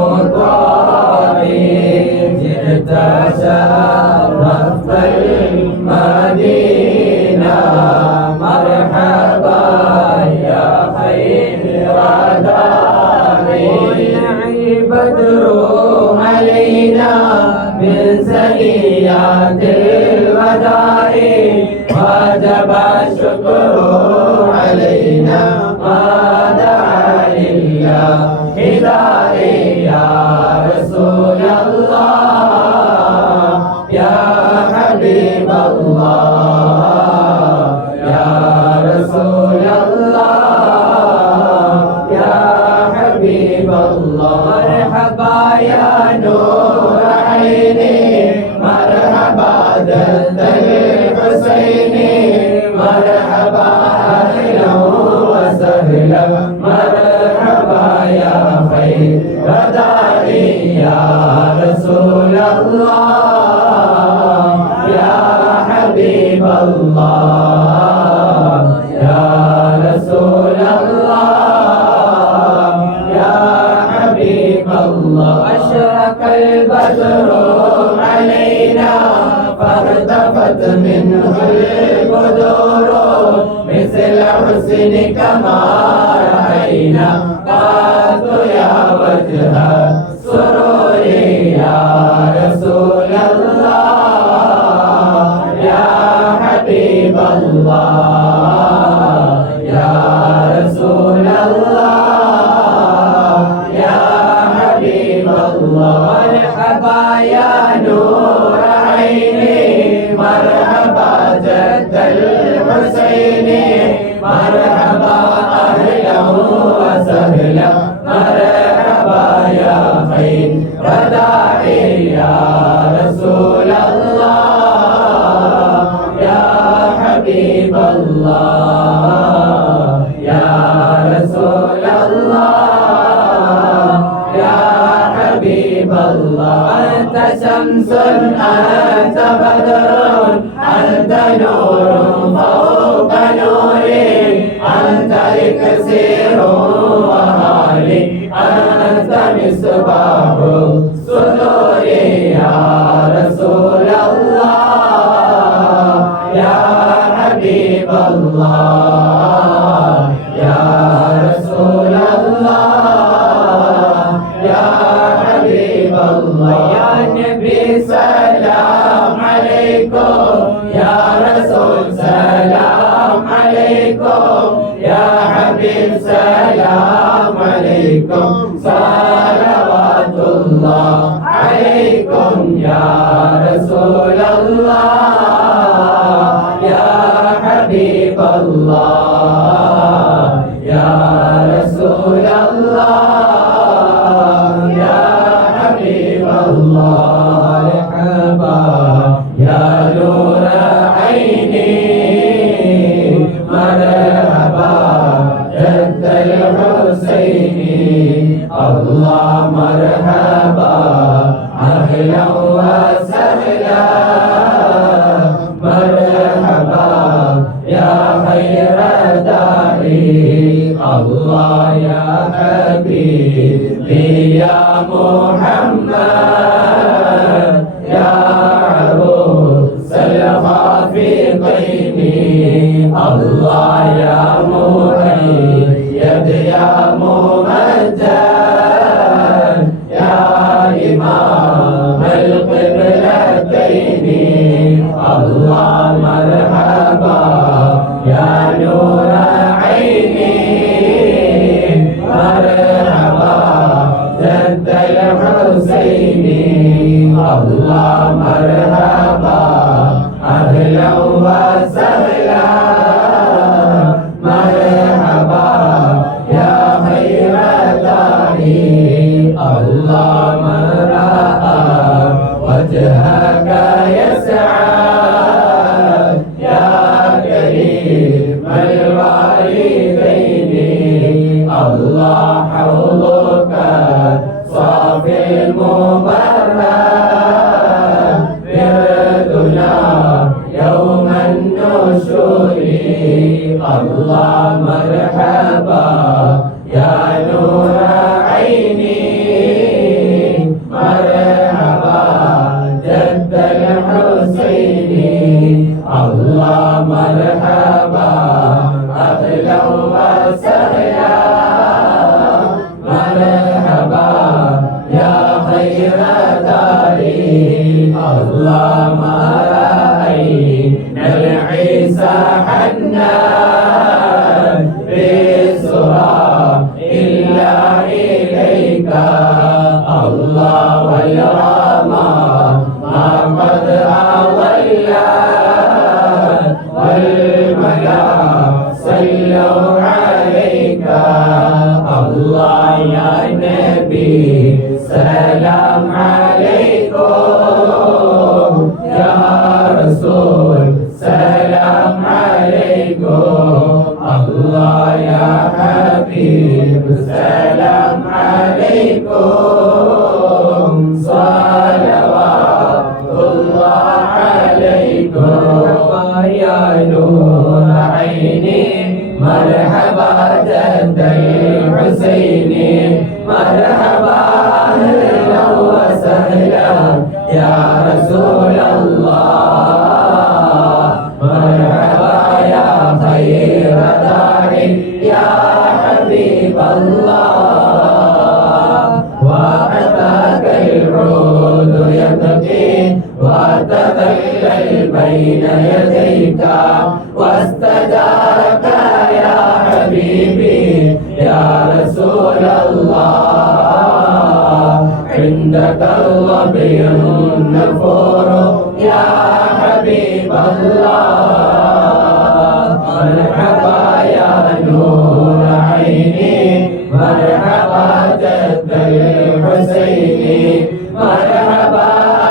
بالمطاع جئت شرفت المدينة مرحبا يا خير داري بدر علينا من ثنيات الوداع وجب الشكر علينا ما دعا لله داعي يا رسول الله يا حبيب الله يا رسول الله يا حبيب الله مرحبا يا نور عيني مرحبا جد الحسين مرحبا أهلا وسهلا مرحبا يا خير داعي يا رسول الله يا حبيب الله يا رسول الله يا حبيب الله أشرق البدر علينا فارتفت منه البدور مثل حسنك ما رأينا قد يا وجه السرور يا رسول الله يا حبيب الله يا رسول الله يا حبيب الله مرحبا يا نور عيني مرحبا جد الحسين مرحبا أهلا وسهلا مرحبا يا خير داعي يا رسول الله يا حبيب الله يا رسول الله يا حبيب الله أنت شمس أنت بدر أنت نور فوق نوري أنت إكسير وهالي أنت مصباح الصدور يا رسول الله يا حبيب الله يا رسول الله يا حبيب الله يا نبي سلام عليكم يا رسول سلام عليكم يا حبيب سلام عليكم صلوات الله عليكم يا رسول الله يا حبيب الله يا رسول الله يا حبيب الله مرحبا يا نور عيني مرحبا جد الحسين الله مرحبا أهلا وسهلا مرحبا يا خير داعي الله يا حبيبي يا محمد يا عروس الخافقين الله يا مؤيد يا ممجد يا إمام القبلتين الله مرحبا يا نور عيني مرحبا جد الحسين الله مرحبا أهلا وسهلا مرحبا يا خير داعي الله من رأى وجهك يسعى يا كريم الوالدين الله حوضك صافي المبرد بردنا يوم النشور الله مرحبا يا نور عين عليك الله والرحمة ما قد أضلت والملا صلوا عليك الله يا نبي سلام عليكم يا رسول سلام عليكم الله يا حبيب سلام عليكم صلوات الله عليكم يا نور عيني مرحبا جد الحسين مرحبا أهلا وسهلا يا رسول الله مرحبا يا خير داعي يا حبيب الله وأتاك العود يبكي وتذلل بين يديك واستجارك يا حبيبي يا رسول الله عندك الظبي النفور يا حبيب الله مرحبا يا نور عيني مرحبا جد الحسين مرحبا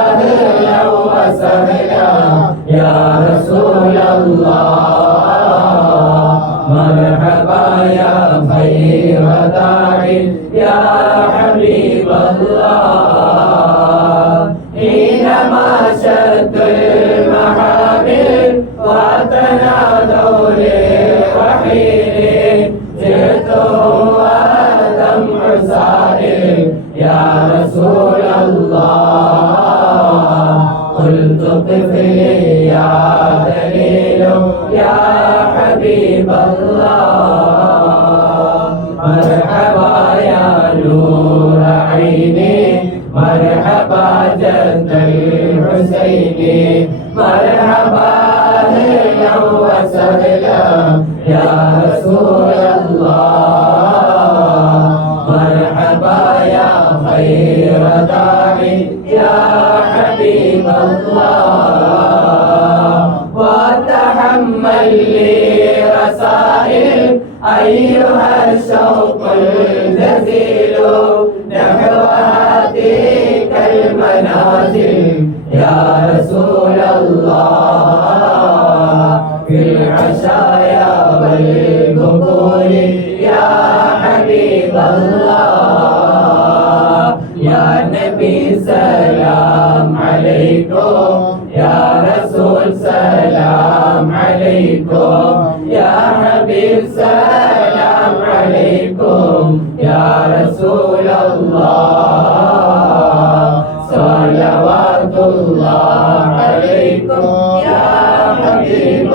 أهلا وسهلا يا رسول الله مرحبا يا خير داعي يا حبيب الله حينما شد المحامل وتنادوا لرحيل جئتهم ودمع سائل يا رسول الله قلت طفلي يا دليل يا حبيب الله مرحبا يا نور عيني مرحبا جد الحسين مرحبا أهلا وسهلا يا رسول الله مرحبا يا خير داعي يا حبيب الله وتحمل لي رسائل أيها الشوق الجزيل نحو هاتيك المنازل يا رسول الله في العشايا والبكور يا حبيب الله يا نبي سلام عليكم يا رسول سلام عليكم يا حبيب سلام عليكم يا رسول الله صلوات الله عليكم يا حبيب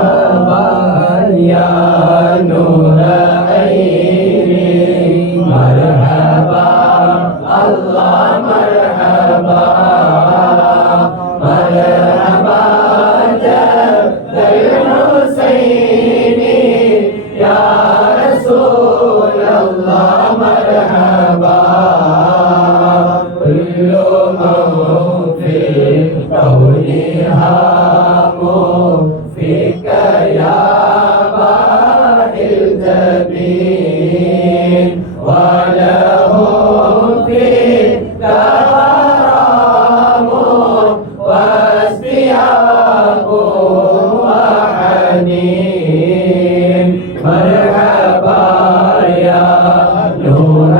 الله يا نور عيني مرحبا الله مرحبا مرحبا جد الحسين يا رسول الله مرحبا كل من في الكون هام فيك يا باحي الجبين ولهم فيك غرام واشتياق وحنين مرحبا يا نور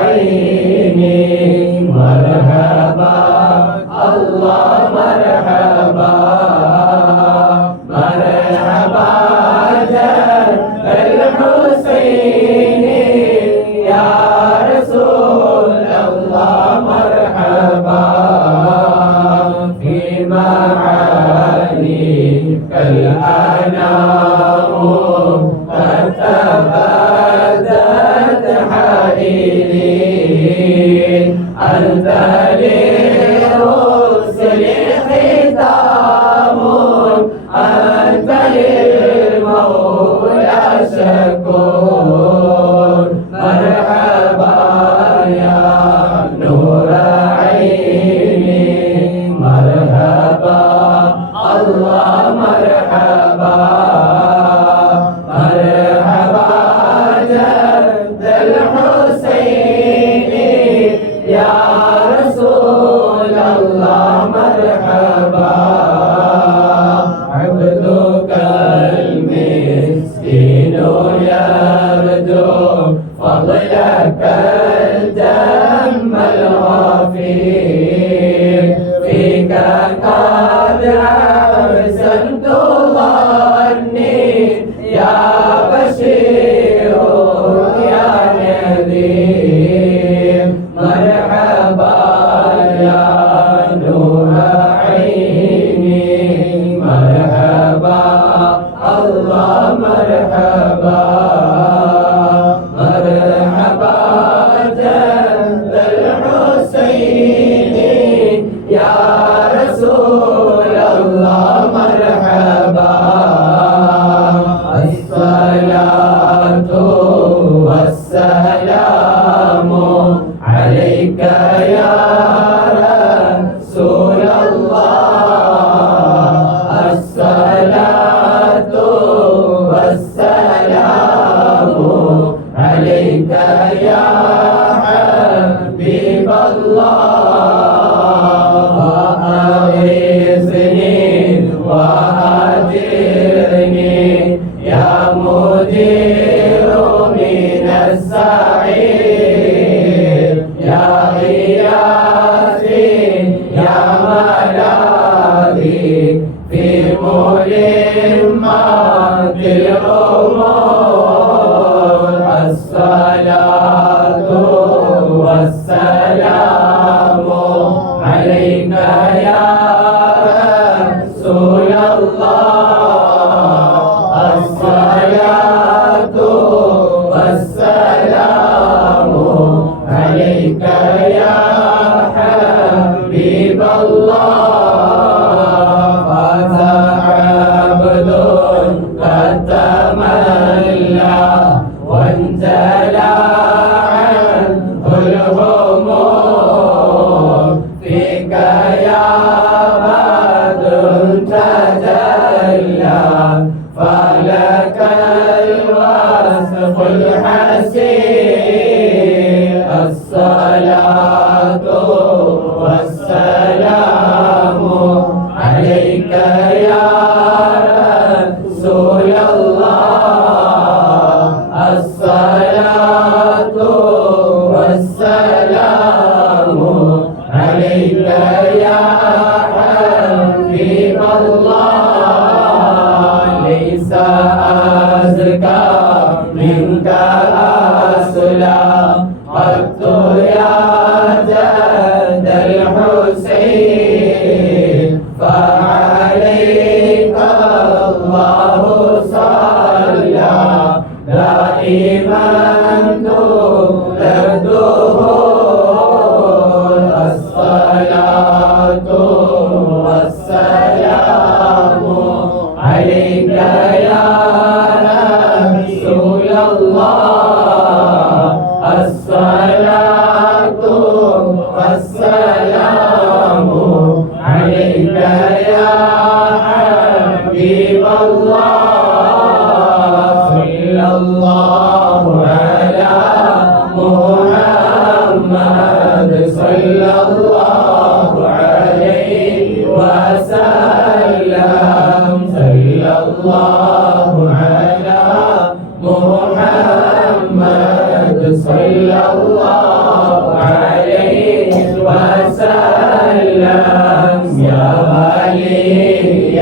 عيني مرحبا الله مرحبا مرحبا جد الحسين يا رسول الله مرحبا في معانيك الأنام قد تبدت حائلين أنت للرسل ختام أنت للمولى شكور مرحبا لك الجم الغفير فيك قد أحسنت ظني يا بشير يا نذير مرحبا يا نور عيني مرحبا الله مرحبا مرحبا جد الحسين يا رسول الله مرحبا الصلاة والسلام عليك يا رسول الله الصلاة والسلام عليك يا حبيب الله وأغثني وأجرني يا مدير من السعير يا غياثي يا ملاذي في ملمات الأمور الصلاة والسلام عليك يا رسول الله الصلاة والسلام عليك يا حبيب الله هذا عبد قد تملى وانجلى عنه الهموم فيك يا بدر تجلى فلك الوصف الحسين الصلاة والسلام عليك يا رسول الله الصلاة والسلام عليك يا حبيب الله ليس أزكى منك أصلا قط يا جد الحسين فعليك الله صلى دائما ترده الصلاة والسلام عليك يا رسول الله الصلاة والسلام عليك يا حبيب الله صلى الله على محمد صلى الله عليه وسلم صلى الله على محمد صلى الله عليه وسلم يا ولي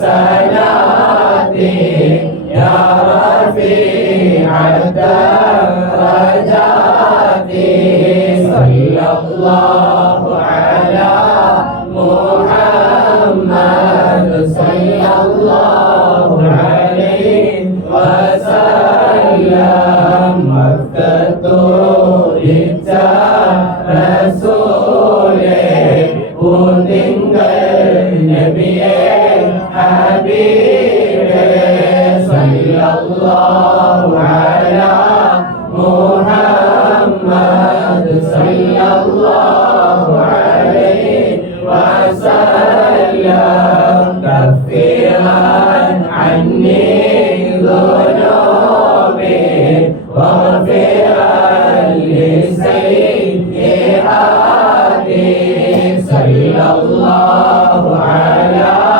الحسنات يا رفيع الدرجات صلى الله على محمد صلى الله عليه وسلم مكة رسوله وتنقل نبي حبيبه صلى الله على محمد صلى الله عليه وسلم كفرا عني ذنوبي واغفرا لسيئاتي صلى الله على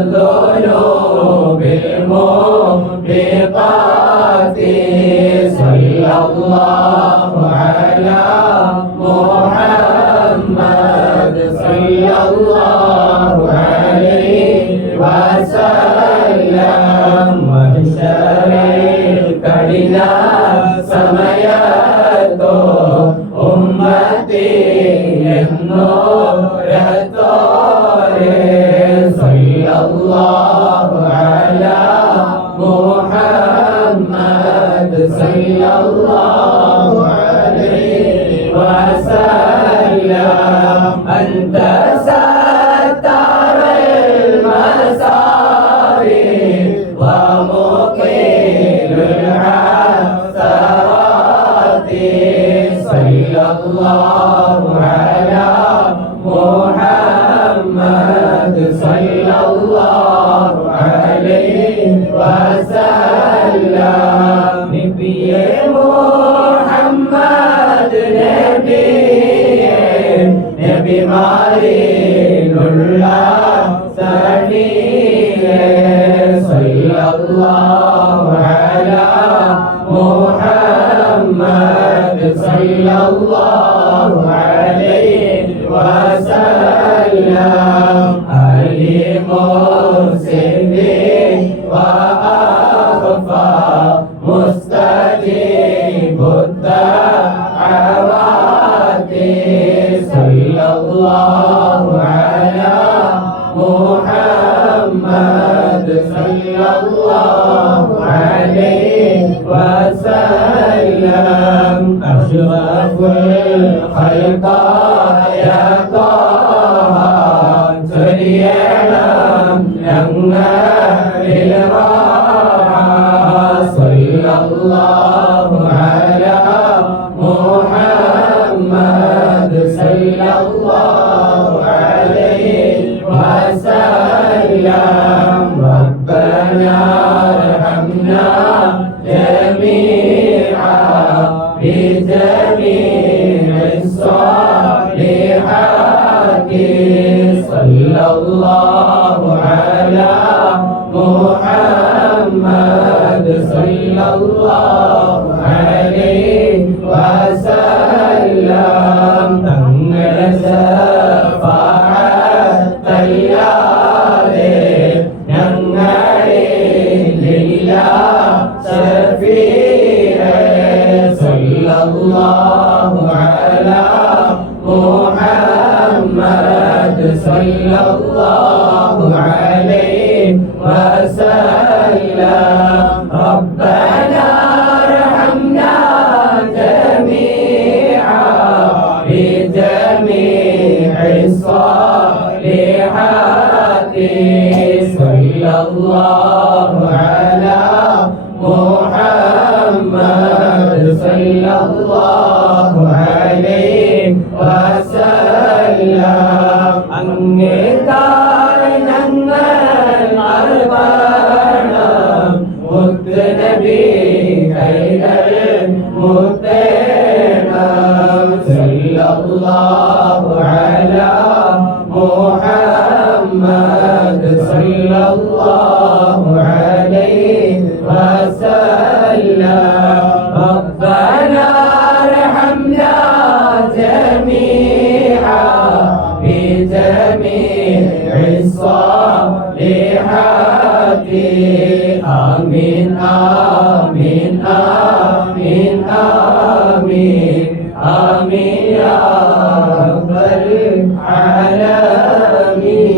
الذنوب الموبقات صلى الله على محمد صلى الله عليه وسلم محشرنا സമയത്തോ ഉമ്മത്തി എന്നോരത്തോരെ സല്ലല്ലാഹു അലാ മുഹമ്മദ് സല്ലല്ലാഹു അലൈഹി വസല്ലം അൻത സത്താറൽ മസാരി വമുഖീലുൽ sallallahu ala Muhammad sallallahu alaihi wasallam Nabi Muhammad Nabi Marinullah Saniye sallallahu ala Muhammad sallallahu alaihi wasallam Ali Mursidi wa akhfa mustajibud da'awati sallallahu ala Muhammad sallallahu alaihi wasallam Ashraful khalqa ya Taha Suriyalam Nangaril Raha Sallallahu ala Muhammad Sallallahu alaihi wasallam Rabbana arhamna jami'a بجميع الصالحات صلى الله على محمد صلى الله عليه وسلم تنجل شفاعة الليالي ننجل لله شفيع الله على محمد صلى الله عليه وسلم ربنا ارحمنا جميعا بجميع الصالحات صلى الله على محمد صلى الله عليه وسلم أنكار ننال عربانا مت نبي خير المتنا صلى الله على محمد صلى الله عليه وسلم ربنا ارحمنا جميعا بجميع الصالحات آمين آمين آمين آمين آمين يا رب العالمين